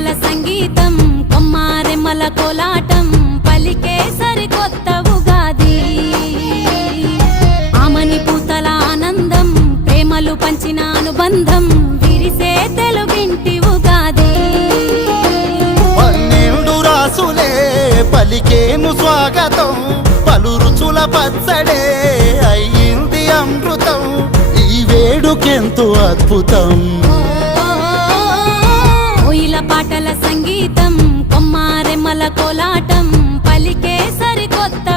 పాటల సంగీతం కొమ్మారెమ్మల కోలాటం పలికే సరికొత్త ఉగాది ఆమని పూతల ఆనందం ప్రేమలు పంచిన అనుబంధం విరిసే తెలుగింటి ఉగాది 12 రాసులే పలికేను స్వాగతం పలు రుచుల పచ్చడే అయ్యింది అమృతం ఈ వేడుకెంతో అద్భుతం కోయిల పాటల సంగీతం కొమ్మారెమ్మల కోలాటం పలికే సరికొత్త